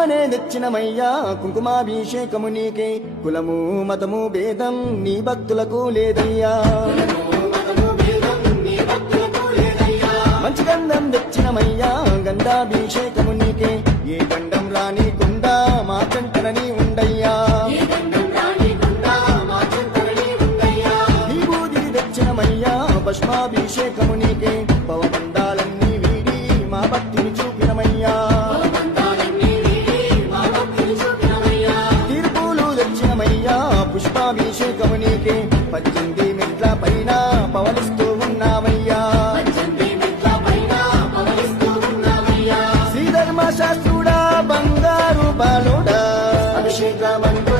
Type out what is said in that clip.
కుంకుమనే తెచ్చినమయ్యా కుంకుమాభిషేకము నీకే కులము మతము భేదం నీ భక్తులకు లేదయ్యా మంచి గంధం తెచ్చినమయ్యా గంధాభిషేకము నీకే ఏ గంధం రానికుండా మా చెంతనని ఉండయ్యా విభూది తెచ్చినమయ్యా భస్మాభిషేకము నీకే పవబంధాలన్నీ వీడి మా భక్తిని చూపినమయ్యా తీర్పులు తెచ్చినమయ్యా పుష్పాభిషేకము నీకే 18 మెట్ల పైన పవలిస్తూ ఉన్నావయ్యా శ్రీధర్మ శాస్త్రుడా బంగారు బాలుడా అభిషేకమంటూ